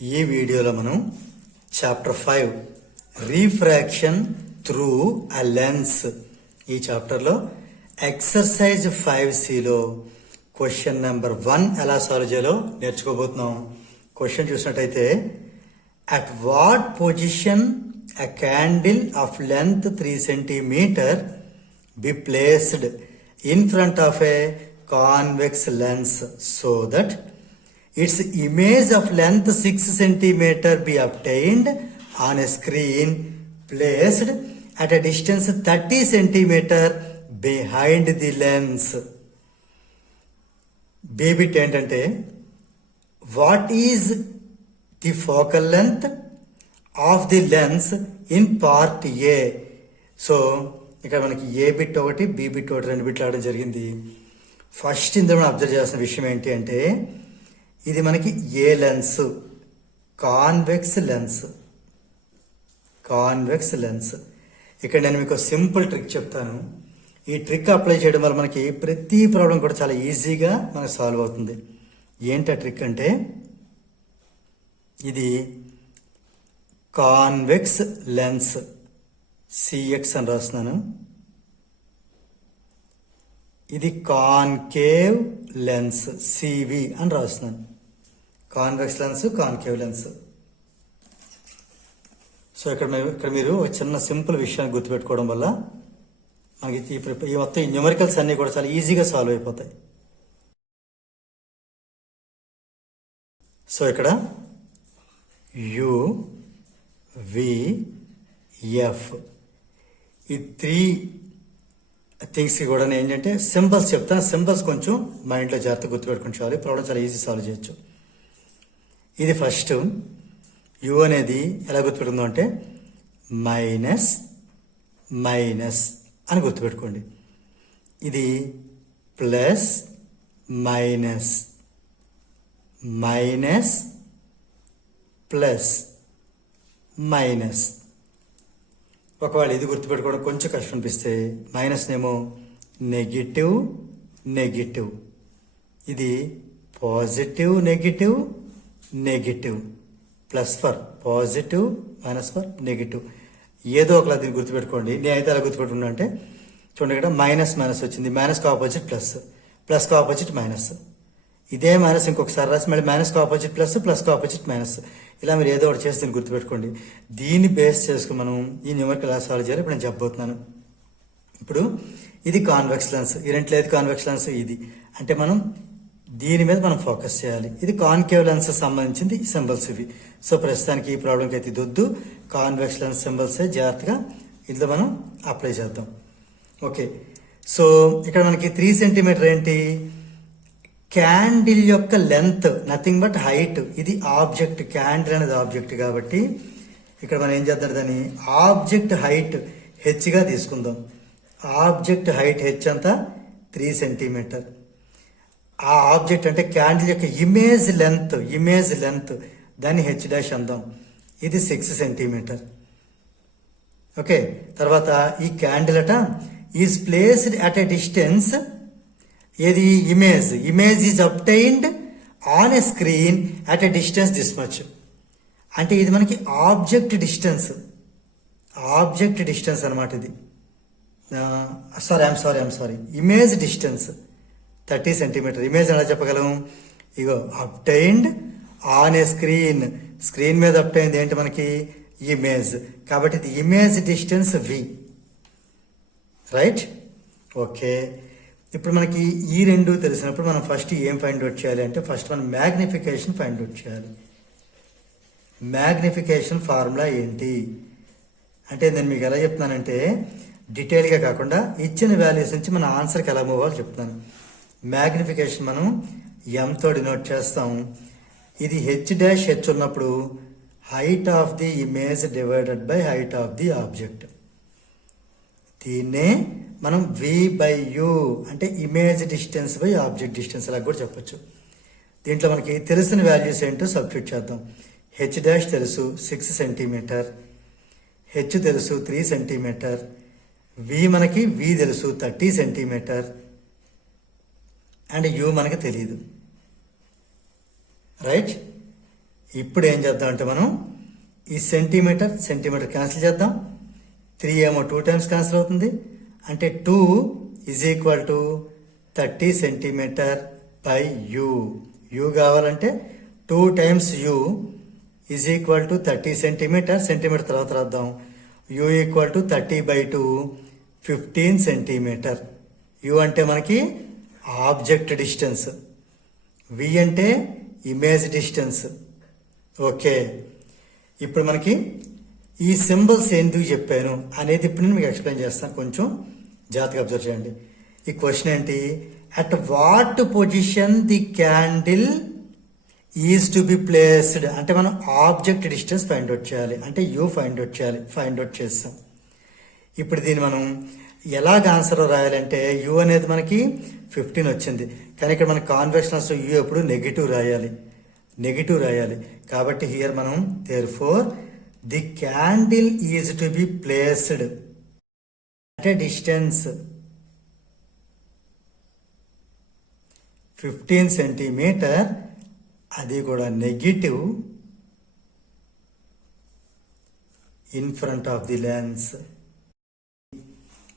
ఈ వీడియోలో మనం chapter 5 refraction through a lens ఈ చాప్టర్లో ఎక్సర్సైజ్ 5Cలో క్వశ్చన్ నెంబర్ 1 ఎలా సాల్వ్ చేయాలో నేర్చుకోబోతున్నాం. క్వశ్చన్ చూసినట్టయితే, at what position a candle of length 3 centimeter be placed in front of a convex lens so that its image of length 6 centimeter be obtained on a screen placed at a distance 30 centimeter behind the lens. బేబిట్ ఏంటంటే, what is the focal length of the lens in part A. So ఇక్కడ మనకి ఏ bit ఒకటి, B bit ఒకటి, 2 బిట్లు ఆడడం జరిగింది. First ఇందులో మనం అబ్జర్వ్ చేయాల్సిన విషయం ఏంటి అంటే, ఇది మనకి ఏ లెన్స్, కాన్వెక్స్ లెన్స్. ఇక్కడ నేను మీకు సింపుల్ ట్రిక్ చెప్తాను. ఈ ట్రిక్ అప్లై చేయడం వల్ల మనకి ప్రతి ప్రాబ్లం కూడా చాలా ఈజీగా మనకు సాల్వ్ అవుతుంది. ఏంటి ఆ ట్రిక్ అంటే, ఇది కాన్వెక్స్ లెన్స్, సిఎక్స్ అని రాస్తున్నాను. ఇది కాన్కేవ్ లెన్స్, సివి అని రాస్తున్నాను. Convex lens, concave lens. So ఇక్కడ మీరు ఒక చిన్న సింపుల్ విషయాన్ని గుర్తుపెట్టుకోవడం వల్ల మనకి ఈ మొత్తం ఈ న్యూమరికల్స్ అన్నీ కూడా చాలా ఈజీగా సాల్వ్ అయిపోతాయి. సో ఇక్కడ యు, వి, ఎఫ్, ఈ 3 థింగ్స్కి కూడా నేను ఏంటంటే సింబల్స్ చెప్తాను. సింబల్స్ కొంచెం మైండ్లో జాగ్రత్తగా గుర్తుపెట్టుకుని చాలు. ప్రాబ్లం చాలా ఈజీ సాల్వ్ చేయొచ్చు. ఇది ఫస్ట్ యు అనేది ఎలా గుర్తుపెట్టుకుందాం అంటే, మైనస్ మైనస్ అని గుర్తుపెట్టుకోండి. ఇది plus minus, minus plus minus. ఒకవేళ ఇది గుర్తుపెట్టుకోవడం కొంచెం కష్టం అనిపిస్తే, మైనస్ నేమో నెగిటివ్ నెగిటివ్, ఇది positive negative negative, plus for positive, minus for negative. ఏదో ఒకలా దీన్ని గుర్తుపెట్టుకోండి. నేనైతే అలా గుర్తుపెట్టుకున్నా అంటే, చూడండి ఇక్కడ మైనస్ మైనస్ వచ్చింది, మైనస్కి ఆపోజిట్ ప్లస్, ప్లస్కి ఆపోజిట్ మైనస్. ఇదే మైనస్ ఇంకొకసారి రాసి మళ్ళీ మైనస్కి ఆపోజిట్ ప్లస్, ప్లస్కి ఆపోజిట్ మైనస్. ఇలా మీరు ఏదో ఒకటి చేసి దీన్ని గుర్తుపెట్టుకోండి. దీన్ని బేస్ చేసుకుని మనం ఈ న్యూమరికల్ ఎలా సాల్వ్ చేయాలి ఇప్పుడు నేను చెప్పబోతున్నాను. ఇప్పుడు ఇది కాన్వెక్స్ లెన్స్, ఈ రెంట్లో ఏది కాన్వెక్స్ లెన్స్, ఇది అంటే మనం దీని మీద మనం ఫోకస్ చేయాలి. ఇది కాన్కేవ్ లెన్స్ సంబంధించింది సింబల్స్ ఇవి. సో ప్రస్తుతానికి ఈ ప్రాబ్లంకి అయితే ఇది వద్దు, కాన్వెక్స్ లెన్స్ సింబల్సే జాగ్రత్తగా ఇందులో మనం అప్లై చేద్దాం. ఓకే, సో ఇక్కడ మనకి 3 సెంటీమీటర్ ఏంటి, క్యాండిల్ యొక్క లెంత్, నథింగ్ బట్ హైట్. ఇది ఆబ్జెక్ట్, క్యాండిల్ అనేది ఆబ్జెక్ట్ కాబట్టి ఇక్కడ మనం ఏం చేద్దాం, దాన్ని ఆబ్జెక్ట్ హైట్ హెచ్గా తీసుకుందాం. ఆబ్జెక్ట్ హైట్ హెచ్ అంతా 3 సెంటీమీటర్. ఆ ఆబ్జెక్ట్ అంటే క్యాండిల్ యొక్క ఇమేజ్ లెంత్ దాన్ని హెచ్ డాష్ అందాం. ఇది 6 సెంటీమీటర్. ఓకే, తర్వాత ఈ క్యాండిల్ అట is placed at a distance, ఏది image is obtained on a screen at a distance this much. అంటే ఇది మనకి ఆబ్జెక్ట్ డిస్టెన్స్ అనమాట. ఇది sorry image distance 30 centimetre. Image ఎలా చెప్పగలం, ఇగో అబ్టైన్డ్ ఆన్ ఏ స్క్రీన్ మీద అబ్టైన్డ్ ఏంటి మనకి ఇమేజ్, కాబట్టి ఇది image distance v. Right, okay. ఇప్పుడు మనకి ఈ 2 తెలిసినప్పుడు మనం ఫస్ట్ ఏం ఫైండ్ అవుట్ చేయాలి అంటే, ఫస్ట్ మనం మ్యాగ్నిఫికేషన్ ఫైండ్ అవుట్ చేయాలి. మ్యాగ్నిఫికేషన్ ఫార్ములా ఏంటి అంటే, నేను మీకు ఎలా చెప్తున్నానంటే డీటెయిల్గా కాకుండా ఇచ్చిన వాల్యూస్ నుంచి మన ఆన్సర్కి ఎలా మూవ్ అవ్వాలో చెప్తాను. మ్యాగ్నిఫికేషన్ మనం ఎంతో డినోట్ చేస్తాం. ఇది హెచ్ డాష్ హెచ్ ఉన్నప్పుడు height of the image divided by height of the object. దీన్నే మనం వి బై యూ అంటే image distance by object distance అలా కూడా చెప్పొచ్చు. దీంట్లో మనకి తెలిసిన వాల్యూస్ ఏంటో సబ్స్టిట్యూట్ చేద్దాం. హెచ్ డాష్ తెలుసు 6 సెంటీమీటర్, హెచ్ తెలుసు 3 సెంటీమీటర్, మనకి వి తెలుసు 30 సెంటీమీటర్, అండ్ యూ మనకు తెలియదు. రైట్, ఇప్పుడు ఏం చేద్దాం అంటే మనం ఈ సెంటీమీటర్ క్యాన్సిల్ చేద్దాం. 3 ఏమో 2 టైమ్స్ క్యాన్సిల్ అవుతుంది. అంటే 2 is equal to 30 centimetre by u. U కావాలంటే 2 times u is equal to 30 centimetre తర్వాత రాద్దాం. U equal to 30/2 15 centimetre. U అంటే మనకి ఆబ్జెక్ట్ డిస్టెన్స్, వి అంటే ఇమేజ్ డిస్టెన్స్. ఓకే, ఇప్పుడు మనకి ఈ సింబల్స్ ఎందుకు చెప్పాను అనేది ఇప్పుడు నేను మీకు ఎక్స్ప్లెయిన్ చేస్తాను. కొంచెం జాగ్రత్తగా అబ్జర్వ్ చేయండి. ఈ క్వశ్చన్ ఏంటి, at what position the candle is to be placed అంటే మనం ఆబ్జెక్ట్ డిస్టెన్స్ ఫైండ్ అవుట్ చేయాలి. అంటే యూ ఫైండ్ అవుట్ చేస్తాం. ఇప్పుడు దీన్ని మనం ఎలాగ ఆన్సర్ రాయాలంటే యూ అనేది మనకి 15 వచ్చింది, కానీ ఇక్కడ మన కాన్వెక్షనల్స్ యూ ఎప్పుడు నెగిటివ్ రాయాలి. కాబట్టి హియర్ మనం therefore the candle is to be placed at a distance 15 centimetre, అది కూడా negative in front of the lens.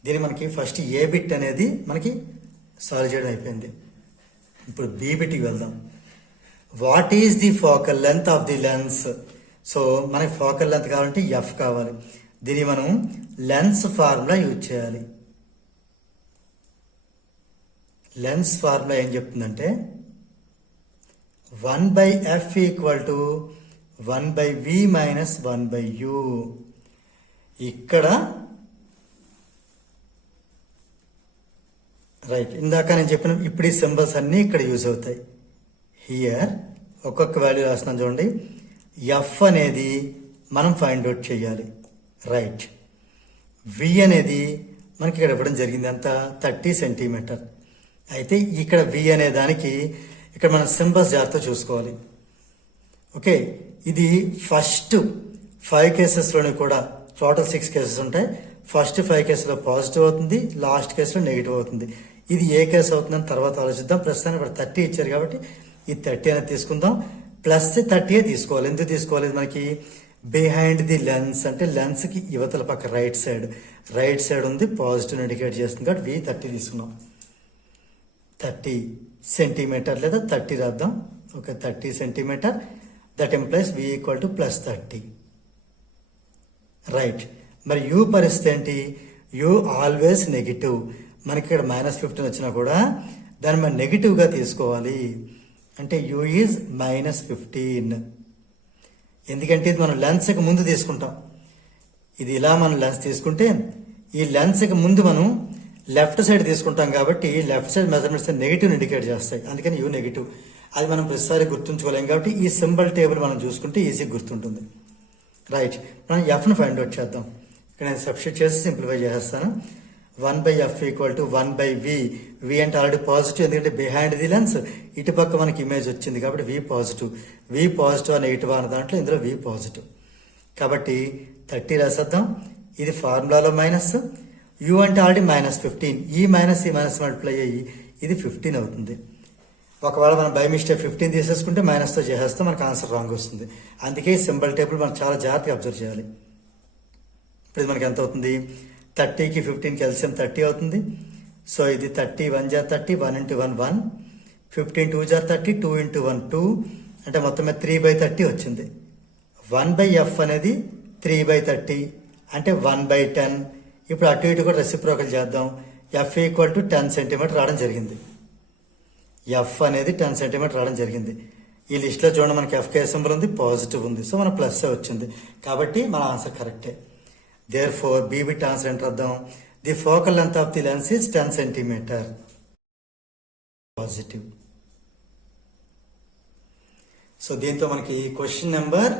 దీని మనకి ఫస్ట్ ఏ బిట్ అనేది మనకి సాల్వ్ చేయడం అయిపోయింది. ఇప్పుడు బి బిట్కి వెళ్దాం. What is the focal length of the lens? So మనకి ఫోకల్ లెంత్ కావాలంటే ఎఫ్ కావాలి. దీన్ని మనం లెన్స్ ఫార్ములా యూజ్ చేయాలి. లెన్స్ ఫార్ములా ఏం చెప్తుందంటే 1/f equal to 1/v minus 1/u. ఇక్కడ రైట్, ఇందాక నేను చెప్పిన ఇప్పుడు ఈ సింబల్స్ అన్నీ ఇక్కడ యూజ్ అవుతాయి. హియర్ ఒక్కొక్క వాల్యూ రాస్తున్నాను చూడండి. ఎఫ్ అనేది మనం ఫైండ్ అవుట్ చేయాలి. రైట్, వి అనేది మనకి ఇక్కడ ఇవ్వడం జరిగింది ఎంత 30 సెంటీమీటర్. అయితే ఇక్కడ వి అనే దానికి ఇక్కడ మనం సింబల్స్ జాగ్రత్త చూసుకోవాలి. ఓకే, ఇది ఫస్ట్ 5 కేసెస్లోని కూడా టోటల్ 6 కేసెస్ ఉంటాయి. ఫస్ట్ 5 కేసులో పాజిటివ్ అవుతుంది, లాస్ట్ కేసులో నెగిటివ్ అవుతుంది. ఇది ఏ కేసు అవుతుందని తర్వాత ఆలోచిద్దాం. ప్రస్తుతానికి ఇక్కడ 30 ఇచ్చారు కాబట్టి ఈ 30 అనేది తీసుకుందాం. ప్లస్ 30 తీసుకోవాలి. ఎందుకు తీసుకోవాలి? మనకి బిహైండ్ ది లెన్స్ అంటే లెన్స్కి యువతల పక్క రైట్ సైడ్ ఉంది, పాజిటివ్ ఇండికేట్ చేస్తుంది కాబట్టి వి 30 తీసుకున్నాం. 30 సెంటీమీటర్ లేదా 30 రాద్దాం. Okay, 30 centimetre, that implies v equal to plus 30. Right, మరి యూ పరిస్థితి ఏంటి? U always negative. మనకి ఇక్కడ -15 వచ్చినా కూడా దాన్ని మనం నెగిటివ్గా తీసుకోవాలి. అంటే యూ ఈజ్ -15. ఎందుకంటే ఇది మనం లెన్స్కి ముందు తీసుకుంటాం. ఇది ఇలా మనం లెన్స్ తీసుకుంటే ఈ లెన్స్కి ముందు మనం లెఫ్ట్ సైడ్ తీసుకుంటాం కాబట్టి left side measurements negative indicate చేస్తాయి. అందుకని యూ నెగిటివ్. అది మనం ప్రతిసారి గుర్తుంచుకోలేం కాబట్టి ఈ సింబల్ టేబుల్ మనం చూసుకుంటే ఈజీగా గుర్తుంటుంది. రైట్, మనం ఎఫ్ను ఫైండ్ అవుట్ చేద్దాం. ఇక్కడ నేను సబ్స్టిట్యూట్ చేసి సింప్లిఫై చేస్తాను. 1/f equal to 1/v. వి అంటే ఆల్రెడీ పాజిటివ్, ఎందుకంటే బిహైండ్ ది లెన్స్ ఇటుపక్క మనకి ఇమేజ్ వచ్చింది కాబట్టి వి పాజిటివ్ ఆ నెగిటివ్ అన్న దాంట్లో ఇందులో వి పాజిటివ్. కాబట్టి 30 రాసేద్దాం. ఇది ఫార్ములాలో మైనస్, యూ అంటే ఆల్రెడీ -15. ఈ మైనస్ మల్టిప్లై అయ్యి ఇది 15 అవుతుంది. ఒకవేళ మనం బై మిస్టేక్ 15 తీసేసుకుంటే మైనస్తో చేసేస్తే మనకు ఆన్సర్ రాంగ్ వస్తుంది. అందుకే ఈ సింబల్ టేబుల్ మనం చాలా జాగ్రత్తగా అబ్జర్వ్ చేయాలి. ఇప్పుడు ఇది మనకి ఎంత అవుతుంది? 30కి 15కి ఎల్సిఎం 30 అవుతుంది. సో ఇది 30 1 × 30, 1 × 1 1, 15 2 × 30, 2 × 1 2, అంటే మొత్తం 3/30 వచ్చింది. 1/f అనేది 3/30 అంటే 1/10. ఇప్పుడు అటు ఇటు కూడా రెసిప్రోకల్ చేద్దాం. ఎఫ్ ఈక్వల్ టు 10 సెంటీమీటర్ రావడం జరిగింది. ఎఫ్ అనేది 10 సెంటీమీటర్ రావడం జరిగింది. ఈ లిస్ట్లో చూడండి, మనకి ఎఫ్ కే సింబల్ ఉంది, పాజిటివ్ ఉంది. సో మన ప్లస్ వచ్చింది కాబట్టి మన ఆన్సర్ కరెక్టే. Therefore b bit answer enter వద్దాం. The focal length of the lens is 10 centimetre, positive. So దీంతో మనకి క్వశ్చన్ నెంబర్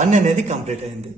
1 అనేది కంప్లీట్ అయింది.